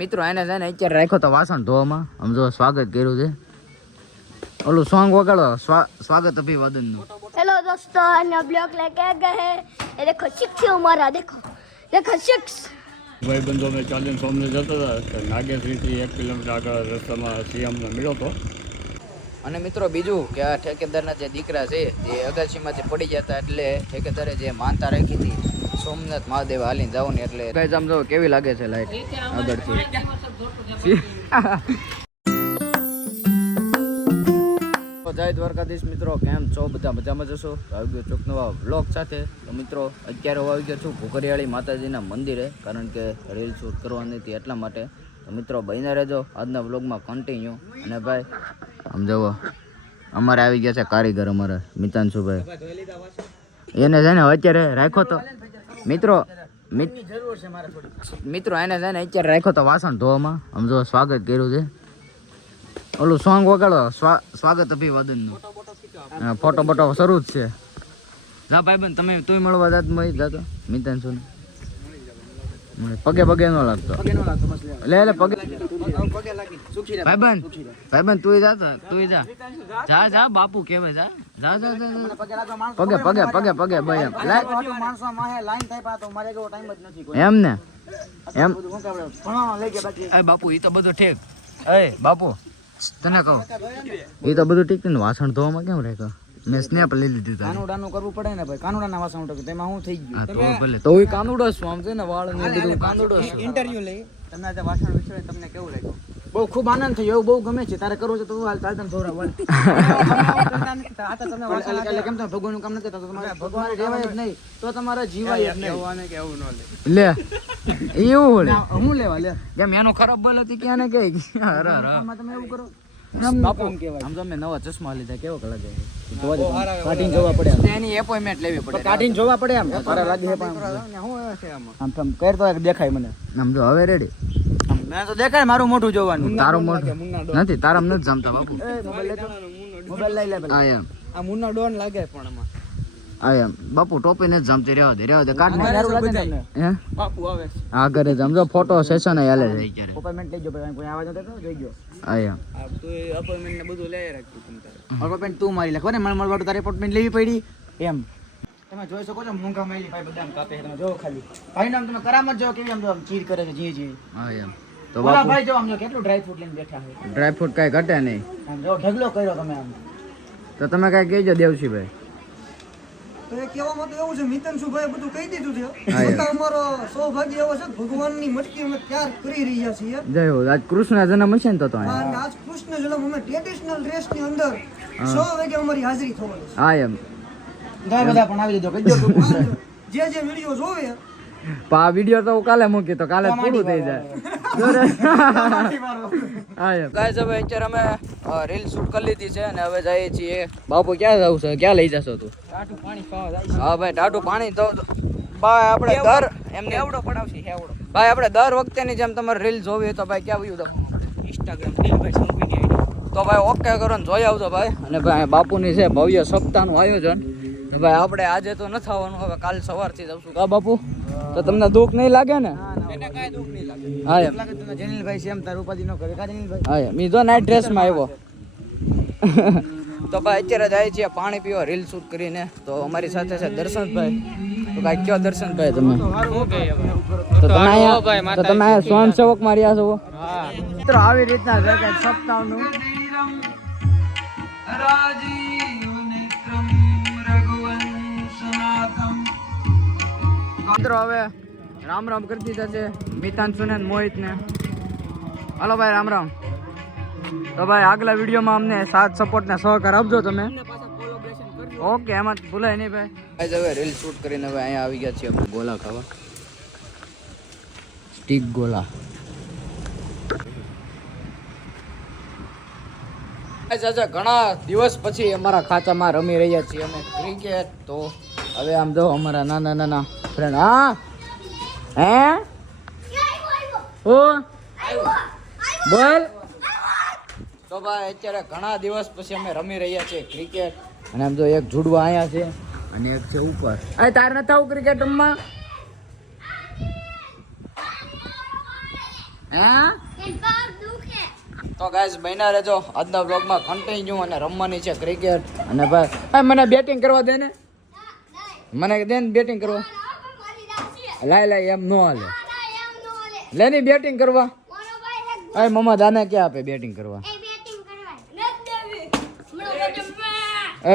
મિત્રો એને છે ને અત્યારે રાખ્યો તો વાસણ ધોવામાં આમ જો સ્વાગત કર્યું છે ઓલું સોંગ વગાડો સ્વાગત અભિવાદન નું। हेलो दोस्तों अन्य ब्लॉग लेके गए हैं ये देखो सिक्स है हमारा देखो सिक्स ભાઈ બંધો અમે ચાલીને સોમને જતા હતા તો નાગેશ્રીથી 1 કિલોમીટર આગળ રસ્તામાં સીએમને મળ્યો હતો। અને મિત્રો બીજું કે આ ઠેકેદારના જે દીકરા છે એ અગાસીમાંથી પડી જતા એટલે ઠેકેદારે જે માનતા રાખી હતી સોમનાથ મહાદેવ હાલીને જાવ ને એટલે ગાઈસ આમ જો કેવી લાગે છે લાઈટ આગળથી। જય દ્વારકાધીશ મિત્રો, કેમ છો બધા? મજામાં જશો? આવી ગયો ચોક નવા વ્લોગ સાથે। તો મિત્રો અત્યારે હું આવી ગયો છું ઘોઘરિયાળી માતાજીના મંદિરે, કારણ કે રીલ શૂટ કરવાની હતી એટલા માટે। તો મિત્રો બન્યા રહેજો આજના વ્લોગમાં કન્ટિન્યુ। અને ભાઈ આમ જુઓ અમારે આવી ગયા છે કારીગર અમારા મિતાંશુભાઈ, એને છે ને અત્યારે રાખ્યો તો મિત્રો એને છે ને અત્યારે રાખ્યો તો વાસણ ધોવામાં આમ જો સ્વાગત કર્યું છે ઓલું સોંગ વગાડો સ્વાગત અભિવાદન નું। ફોટો બોટો શરૂ જ છે। જા ભાઈબંધ તમે તું મળવા જાત જાતો મિતાંશુ ને પગે ન લાગતો લે પગે ભાઈબંધ તું જા બાપુ કહેવાય જા પગે ભાઈ એમ ને એમ બાપુ એ તો બધો ઠેક બાપુ તને કહું એ તો બધું ઠીક ને વાસણ ધોવામાં કેમ રાખ્યો? મેં સ્નેપ લઈ લીધી કાનુડાનું કરવું પડે ને ભાઈ, કાનુડાના વાસણ તો તેમાં હું થઈ ગયું તો ભલે તો એ કાનુડો છું આમ છે ને વાળ ને બધું કાનુડો છે। ઇન્ટરવ્યુ લઈ તમે આજે વાસણ વિશે તમને કેવું લાગ્યું? બહુ ખૂબ આનંદ થયો, એવું બહુ ગમે છે। તારે કરવું છે તો હાલ ચાલ તને ધોરા વાળ એટલે કેમ તમે ભગવાનનું કામ નથી કરતા તમારે ભગવાન રહેવાય જ નહીં તો તમારા જીવાય જ નહીં કે એવું ન લે એવું હું લેવા લે કેમ એનો ખરાબ બોલ હતી ક્યાં ને કઈ તમે એવું કરો આમ તો મેં નવા ચશ્મા લીધા કેવો લાગે કાઢીને જોવા પડે એની એપોઇન્ટમેન્ટ લેવી પડે કાઢીને જોવા પડે આમ સારા લાગે છે પણ આમ કરતો દેખાય મને આમ જો હવે રેડી મેં તો દેખાય મારું મોઢું જોવાનું તારું મોઢું નથી તારામ નથી જમતા બાપુ મોબાઈલ લઈ લે આ એમ આ મુન્ના ડોન લાગે પણ આમાં આ એમ બાપુ ટોપી નથી જમતી રહેવા દે કાઢ ને હે બાપુ આવે આ ઘરે જમજો ફોટો સેશન હાલે છે અત્યારે અપોઇન્ટમેન્ટ લઈ જો ભાઈ કોઈ આવાજ નતો જોઈ ગયો આ એમ આ તું અપોઇન્ટમેન્ટ ને બધું લઈ રાખતું તમ તારે અપોઇન્ટમેન્ટ તું મારી લખ ને મને મળવાનું તારે અપોઇન્ટમેન્ટ લેવી પડી એમ તમે જોઈ શકો છો મૂંગા માઈલી ભાઈ બધા કાપે છે તમે જોવો ખાલી ભાઈ નામ તમે કરામત જો કેવી આમ તો ચીર કરે છે જી હા એમ તો બાપુ ભાઈ જો આમ જો કેટલું ડ્રાય ફ્રૂટ લઈને બેઠા છે ડ્રાય ફ્રૂટ કાંઈ ઘટે નહીં આમ જો ઢગલો કર્યો તમે આમ તો તમે કાંઈ કહેજો દેવશીભાઈ તો એ કહેવામાં તો એવું છે મિતાંશુભાઈ બધું કહી દીધું છે છતાં અમારો સૌભાગ્ય એવો છે ભગવાનની મટકી અમે તૈયાર કરી રહ્યા છીએ જય હો આજ કૃષ્ણ જન્મ હશે ને તો અને આજ કૃષ્ણ જન્મ અમે ટ્રેડિશનલ ડ્રેસની અંદર 100 વાગે અમારી હાજરી થવાની છે। હા એમ ગાય બધા પણ આવી દીધો કહીજો જે વિડીયો જોવે આ વિડીયો તો કાલે મૂકી તો કાલે પૂરું થઈ જાય હા એમ ગાઈસ હવે અત્યારે અમે રીલ શૂટ કરી લીધી છે અને હવે જઈએ છીએ બાપુ ક્યાં જવું છે ક્યાં લઈ જશો તું? ટાટું પાણી ખાવા જાય હા ભાઈ ટાટું પાણી તો ભાઈ આપણે દર એમને હેવડો પડાવશે હેવડો ભાઈ આપણે દર વખતેની જેમ તમારે રીલ જોવી હોય તો ભાઈ ક્યાં વ્યૂ ઇન્સ્ટાગ્રામ દિલભાઈ સંઘવીની આઈડી તો ભાઈ ઓકે કરો ને જોઈ આવજો ભાઈ। અને ભાઈ બાપુની છે ભવ્ય સપ્તાહનું આયોજન તો ભાઈ આપણે આજે તો નથી આવવાનું, હવે કાલ સવારથી જશું કા બાપુ? તો તમને દુઃખ નહીં લાગે ને? એને કાંઈ દુઃખ નહીં લાગે હા એમ લાગે તમને જનીલભાઈ છે એમ તાર ઉપાધિ ન કરે કા જનીલભાઈ હા એમ જો નાઇટ ડ્રેસમાં આવ્યો તો ભાઈ અત્યારે જાય છીએ પાણી પીવા રીલ શૂટ કરીને। તો અમારી સાથે છે દર્શનભાઈ, તો કાંઈ કયો દર્શનભાઈ તમે? તો તમે અહીંયા સ્વયંસેવકમાં રહ્યા છો? મિત્રો આવી રીતના સપ્તાહનું મિત્રો હવે રામ રામ કરી દીધા છે મિતાંશુ ને મોહિત ને। હાલો ભાઈ રામ રામ। તો ભાઈ આગલા વિડીયોમાં અમને સાથ સપોર્ટ ને સહકાર આપજો તમે, ઓકે એમાં ભૂલાય નહીં ભાઈ। હવે રીલ શૂટ કરીને હવે અહીંયા આવી ગયા છીએ આપણે ગોલા ખાવા, સ્ટીક ગોલા। ઘણા દિવસ પછી અમારા ખાતામાં રમી રહ્યા છીએ અમે ક્રિકેટ। તો હવે આમ જો અમારા નાના નાના ફ્રેન્ડ હા હે ઓ બોલ તો ભાઈ અત્યારે ઘણા દિવસ પછી અમે રમી રહ્યા છીએ ક્રિકેટ। અને આમ જો એક જુડવા અહીંયા છે અને એક છે ઉપર। અરે તાર નથી આવું ક્રિકેટ રમવા? તો ગાઈસ બન્યા રહેજો આજના બ્લોગમાં કન્ટિન્યુ અને રમવાની છે ક્રિકેટ અને ભાઈ મને બેટિંગ કરવા દે ને મને દે ને બેટિંગ કરવા લાય એમ નો હાલે લે ની બેટિંગ કરવા અરે મમ્મા દાને ક્યાં આપે બેટિંગ કરવા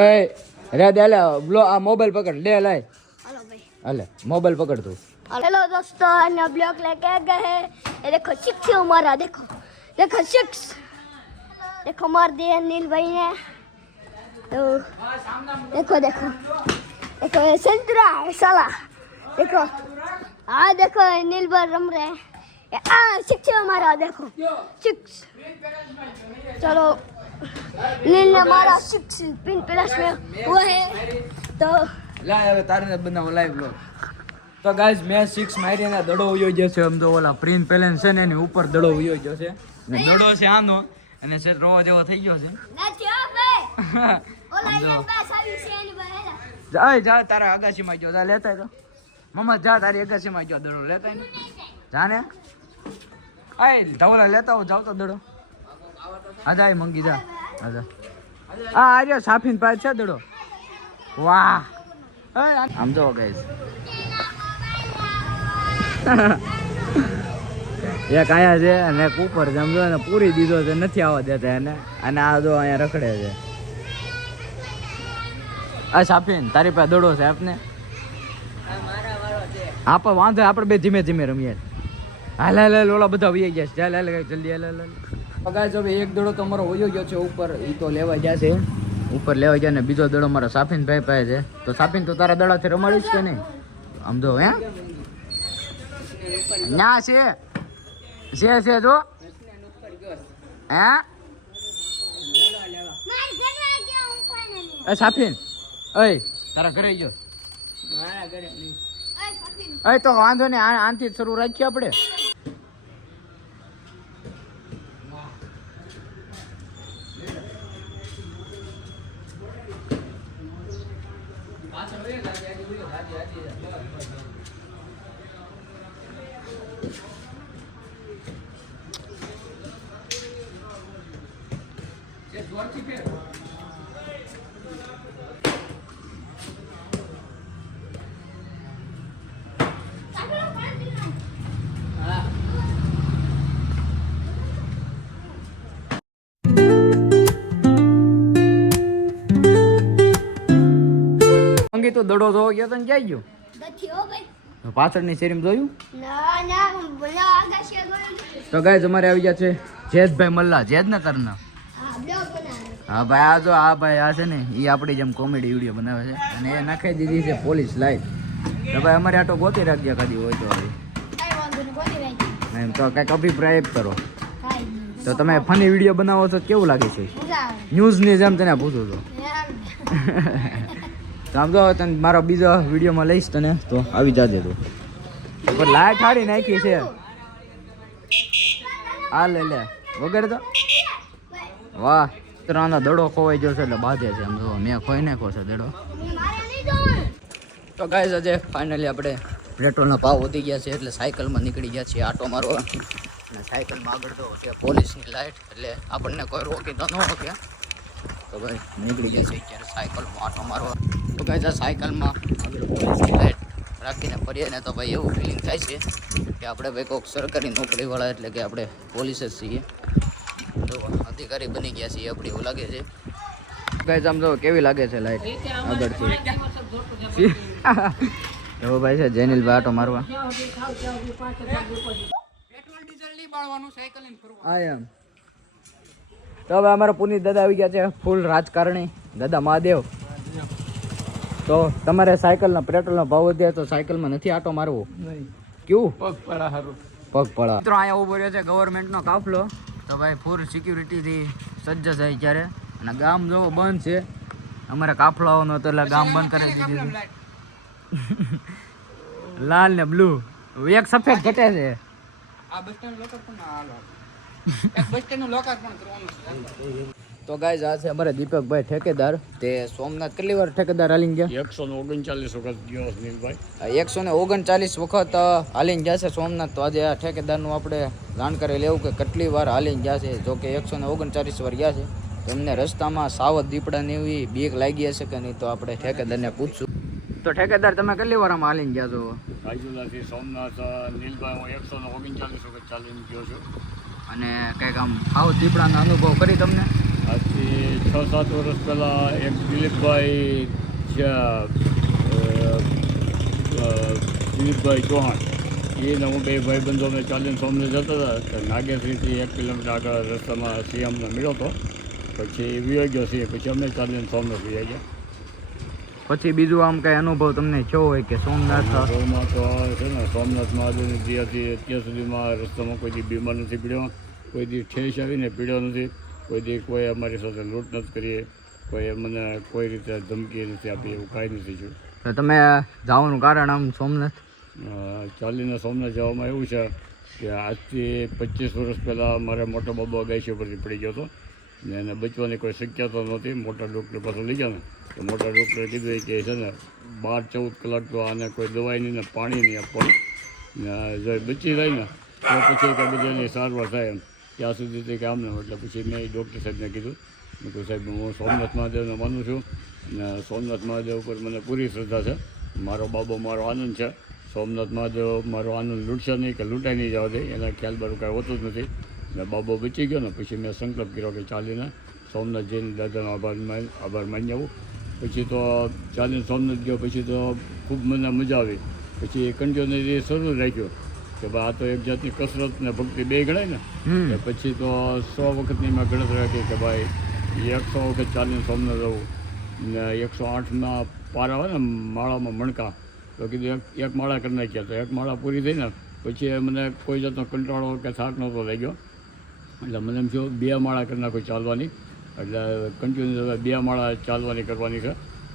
એ રે દે લે આ મોબાઈલ પકડ લે લાય હાલે મોબાઈલ પકડ તું हेलो दोस्तों अन्य ब्लॉग लेके आ गए हैं ये देखो सिक्स है हमारा देखो सिक्स देखो मार दिया नील भाई ने तो देखो ये संतरा है साला देखो हाँ देखो नील भाई रम रहे हैं सिक्स है हमारा देखो सिक्स चलो नील ने मारा सिक्स पिन प्लस में हुआ है तो લાય હવે તારે બનાવો લાઈવ બ્લોગ તો ગાઈઝ મેં 6 મારી અને દડો ઉયો ગયો છે આમ તો ઓલા પ્રિન્ટ પેલેન છે ને એની ઉપર દડો ઉયો ગયો છે ને દડો છે આનો અને છે રોવા જેવો થઈ ગયો છે જા તારા અગાસીમાં ગયો જા લેતા તો મમ્મા જા તારી અગાસીમાં ગયો દડો લેતા ને જા ને આય ધવલા લેતા હો જાવ તો દડો આ જા મંગી જા આ જા આ આર્યો સાફીન પાસે છે દડો વાહ આમ જો ગાઈઝ એક આયા છે અને એક ઉપર સમજો ને પૂરી દીધો છે નથી આવવા દેતા એને અને આ જો અહીંયા રખડે છે આ સાફીન તારી પાસે દડો છે આપને આપણે વાંધો આપણે બે ધીમે ધીમે રમીએ હાલ ઓલા બધા વહી ગયા છે ચાલ હાલ જલ્દી હાલ ગાઈઝ હવે એક દડો તો મારો વયો ગયો છે ઉપર એ તો લેવા ગયા છે ઉપર લેવા ગયા ને બીજો દડો મારો સાફીન ભાઈ પાસે છે તો સાફીન તો તારા દડાથી રમાડીશ કે નહીં આમ જો હે ના છે જો હે એ સાફીન ઓય તારા ઘરે ગયો ઓય તો વાંધો નહીં આનથી શરૂ રાખીએ આપણે તો દડો જોવા ગયો તો ક્યાં ગયો પાછળની શેરીમાં જોયું તો ગાઈઝ અમારે આવી ગયા છે જેદભાઈ મલ્લા જેદ ને તારના હા ભાઈ આ જો આ ભાઈ આ છે ને એ આપણી જેમ કોમેડી વિડીયો બનાવે છે અને એ નાખી દીધી છે પોલીસ લાઈટ તો ભાઈ અમારે આટો ગોતી રાખજે કદી હોય તો એમ તો કંઈક અભિપ્રાય કરો તો તમે ફની વિડીયો બનાવો તો કેવું લાગે છે ન્યૂઝની જેમ તને પૂછું તો આમ તો તને મારો બીજો વિડીયોમાં લઈશ તને તો આવી જાજે તો પણ લાઈટ હાડી નાખી છે આ લે વગર તો વાહ ત્રણનો દડો ખોવાઈ ગયો છે એટલે બાંધે છે આમ જો મેં ખોઈ નાખ્યો છે દડો તો ગાઈઝ આજે ફાઇનલી આપણે પેટ્રોલના ભાવ વધી ગયા છે એટલે સાયકલમાં નીકળી ગયા છીએ આટો મારવા અને સાયકલમાં આગળ તો છે પોલીસની લાઈટ એટલે આપણને કોઈ રોકી તો ન રોકે તો ભાઈ નીકળી ગયા છે અત્યારે સાયકલમાં આટો મારવા તો ગાઈઝ આ સાયકલમાં આગળ પોલીસની લાઈટ રાખીને ફરીએ ને તો ભાઈ એવું ફિલિંગ થાય છે કે આપણે ભાઈ કોઈક સરકારી નોકરીવાળા એટલે કે આપણે પોલીસ જ છીએ તો અધિકારી બની ગયા છીએ આપણે એવું લાગે છે ગાઈઝ આમ જો કેવી લાગે છે લાઈટ આગળથી એવો ભાઈ છે જેનિલભાઈ આટો મારવા હા એમ તો હવે અમારા પુનિત દાદા આવી ગયા છે ફૂલ રાજકારણી દાદા મહાદેવ તો તમારે સાયકલના પેટ્રોલનો ભાવ વધે તો સાયકલમાં નથી આટો મારવો કેવું પગપળા મિત્રો અહીંયા ઉભો રહ્યો છે ગવર્મેન્ટનો કાફલો તો ભાઈ ફૂલ સિક્યુરિટીથી સજ્જ છે ત્યારે અને ગામ જોવો બંધ છે અમારે કાફલાઓનો તો એટલે ગામ બંધ કરી દીધું લાલ ને બ્લુ એક સફેદ ઘટે છે તો તો ગાઈઝ આ છે અમારે દીપકભાઈ ઠેકેદાર. તે સોમનાથ કેટલી વાર ઠેકેદાર હાલીને ગયા? 139 વખત ગયો નીલભાઈ. 139 વખત હાલીને ગયા છે સોમનાથ. તો આજે આ ઠેકેદારનું આપણે જાણકારી લેવું કે કેટલી વાર હાલીને ગયા છે. જો કે 139 વાર ગયા છે. તેમને રસ્તામાં સાવધ દીપડાની એવી બીક લાગી હશે કે નહીં, તો આપણે ઠેકેદારને પૂછશું. તો ઠેકેદાર તમે કેટલી વાર આમાં હાલીને ગયા છો? રાજુલાથી સોમનાથ નીલભાઈ હું 139 વખત ચાલીને ગયો છું. અને કંઈક આમ સાવધ દીપડાનો અનુભવ કરી તમને? આજથી 6-7 વર્ષ પહેલાં એક દિલીપભાઈ ચૌહાણ એને હું બે ભાઈબંધો અમે ચાલીને સોમનાથ જતા હતા. નાગેશ્રીથી 1 કિલોમીટર આગળ રસ્તામાં સિંહમને મળ્યો હતો. પછી વિયો ગયો સિંહ. પછી અમે ચાલીને સોમનાથ વિયા ગયા. પછી બીજું આમ કઈ અનુભવ તમને થયો હોય કે સોમનાથ? સોમનાથ તો છે ને, સોમનાથ મહાદેવની દયાથી અત્યાર સુધીમાં રસ્તામાં કોઈ દી બીમાર નથી પડ્યો, કોઈ દી ઠેસ આવીને પીડ્યો નથી, કોઈ દી કોઈ અમારી સાથે લૂંટ નથી કરીએ, કોઈ મને કોઈ રીતે ધમકી નથી આપી, એવું કાંઈ નથી થયું. તો તમે જવાનું કારણ આમ સોમનાથ? ચાલીને સોમનાથ જવામાં એવું છે કે આજથી 25 વર્ષ પહેલાં મારે મોટો બાબો ગાયસી ઉપરથી પડી ગયો હતો ને એને બચવાની કોઈ શક્યતા નહોતી. મોટા ડૉક્ટર પાસે લઈ ગયા ને તો મોટા ડૉક્ટરે કીધું કે છે ને 12-14 કલાક તો આને કોઈ દવાઈ નહીં ને પાણી નહીં આપવાનું, ને જો બચી જાય ને તો પછી કે બધાની સારવાર થાય એમ, ત્યાં સુધી કે આમને. એટલે પછી મેં ડૉક્ટર સાહેબને કીધું કે સાહેબ હું સોમનાથ મહાદેવને માનું છું અને સોમનાથ મહાદેવ ઉપર મને પૂરી શ્રદ્ધા છે. મારો બાબો મારો આનંદ છે. સોમનાથ મહાદેવ મારો આનંદ લૂંટશે નહીં કે લૂંટાઈ નહીં જવા દે, એના ખ્યાલ બારું કાંઈ હોતું જ નથી. ને બાબો બચી ગયો ને પછી મેં સંકલ્પ કર્યો કે ચાલીને સોમનાથ જઈને દાદાનો આભાર માની આવું. પછી તો ચાલીને સોમનાથ ગયો. પછી તો ખૂબ મને મજા આવી. પછી કન્ટિન્યુઅસલી શરૂ રાખ્યો કે ભાઈ આ તો એક જાતની કસરત ને ભક્તિ બે ગણાય ને. પછી તો 100 વખતની મેં ગણતરી રાખી કે ભાઈ 100 વખત ચાલીને સોમનાથ જવું ને 108ના પાર આવે ને માળામાં મણકા, તો કીધું એક માળા કરી નાખ્યા. તો એક માળા પૂરી થઈ ને પછી મને કોઈ જાતનો કંટાળો કે થાક નહોતો લાગ્યો. એટલે મને એમ થયું 2 માળા કરી નાખો ચાલવાની. એટલે કન્ટિન્યુ 2 માળા ચાલવાની કરવાની છે.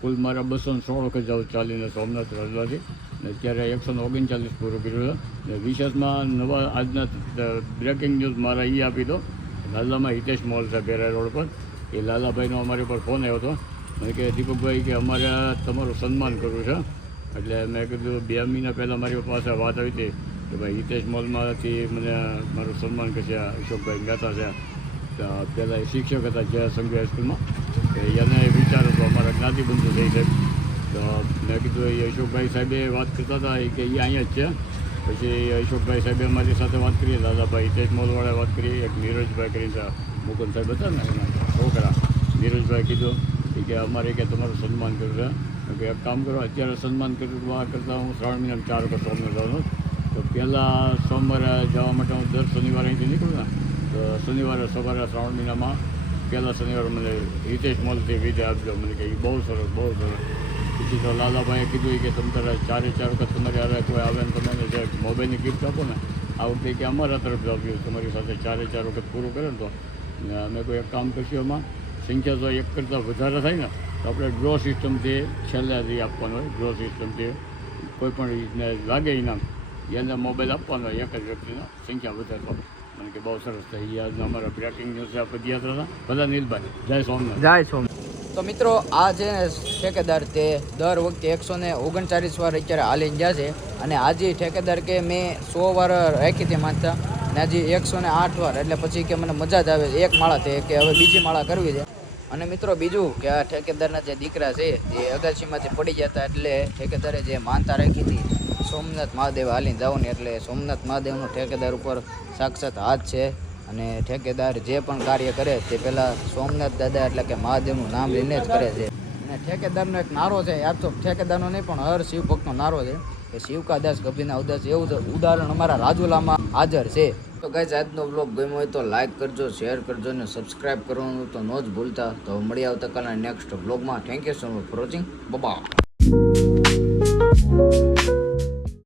કુલ મારે 216 વખત જાઉં ચાલીને સોમનાથ રાજવાથી ને અત્યારે 139 પૂરું કર્યું છે. ને વિશેષમાં નવા આજના બ્રેકિંગ ન્યૂઝ મારા એ આપી દો. લાલામાં હિતેશ મોલ છે બેરા રોડ પર. એ લાલાભાઈનો અમારી ઉપર ફોન આવ્યો હતો. મને કે દીપકભાઈ કે અમારે તમારું સન્માન કરવું છે. એટલે મેં કીધું 2 મહિના પહેલાં મારી પાસે વાત આવી હતી કે ભાઈ હિતેશ મોલમાંથી મને મારું સન્માન કરશે અશોકભાઈ ગાતા છે. પહેલાં એ શિક્ષક હતા જયા સંઘવી હાઈસ્કૂલમાં. એને વિચાર હતો અમારા જ્ઞાતિબંધુ થઈ સાહેબ. તો મેં કીધું એ અશોકભાઈ સાહેબે વાત કરતા હતા કે એ અહીંયા જ છે. પછી અશોકભાઈ સાહેબે અમારી સાથે વાત કરીએ, દાદાભાઈ હિતેશ મોલવાળાએ વાત કરી. એક નીરજભાઈ કરીને મુકુંદ સાહેબ હતા ને એના છોકરા નીરજભાઈ કીધું કે અમારે કે તમારું સન્માન કર્યું છે. કે એક કામ કરો, અત્યારે સન્માન કર્યું આ કરતાં હું 3 મહિનામાં 4 વખત સોમનાથ જવાનું. તો પહેલાં સોમવારે જવા માટે હું દર શનિવારે અહીંથી નીકળું ને તો શનિવારે સવારે 3 મહિનામાં પહેલાં શનિવારે મને હિતેશ મોલથી વિજય આપજો. મને કે એ બહુ સરસ બહુ સરસ. પછી તો લાલાભાઈએ કીધું કે તમે તારે 4 વખત તમારી હારે કોઈ આવે ને તમે જે મોબાઈલની ગિફ્ટ આપો ને આ વખતે કે અમારા તરફથી આપ્યું તમારી સાથે 4 વખત પૂરું કરે ને તો અમે કોઈ એક કામ કરશું. એમાં સંખ્યા તો 1 કરતાં વધારે થાય ને તો આપણે ડ્રો સિસ્ટમથી છેલ્લે આપવાનું હોય. ડ્રો સિસ્ટમથી કોઈ પણ લાગે ઇનામ એને મોબાઈલ આપવાનો હોય. એક જ વ્યક્તિનો સંખ્યા વધે તો મને કે બહુ સરસ થાય. આજના અમારા બ્રેકિંગ ન્યૂઝ છે પદયાત્રાના. બધા નીલભાઈ જય સોમનાથ. જય સોમનાથ. તો મિત્રો આ જે ઠેકેદાર તે દર વખતે 139 વાર અત્યારે હાલીને ગયા છે. અને આજે ઠેકેદાર કે મેં 100 વાર રાખી હતી માનતા ને આજે 108 વાર. એટલે પછી કે મને મજા જ આવે એક માળા તે કે હવે બીજી માળા કરવી છે. અને મિત્રો બીજું કે આ ઠેકેદારના જે દીકરા છે તે અગાશીમાંથી પડી ગયા હતા. એટલે ઠેકેદારે જે માનતા રાખી હતી સોમનાથ મહાદેવ હાલીને જવાની, એટલે સોમનાથ મહાદેવનો ઠેકેદાર ઉપર સાક્ષાત હાથ છે. અને ઠેકેદાર જે પણ કાર્ય કરે તે પહેલાં સોમનાથ દાદા એટલે કે મહાદેવનું નામ લઈને જ કરે છે. અને ઠેકેદારનો એક નારો છે, યાદ તો ઠેકેદારનો નહીં પણ હર શિવ ભક્તનો નારો છે કે શિવકા દાસ કભીના ઉદાસ. એવું ઉદાહરણ અમારા રાજુલામાં હાજર છે. તો ગાઈઝ આજનો બ્લોગ ગમ્યો હોય તો લાઇક કરજો, શેર કરજો અને સબસ્ક્રાઈબ કરવાનું તો ન જ ભૂલતા. તો મળી આવતા કાલના નેક્સ્ટ બ્લોગમાં. Thank you so much for watching. By.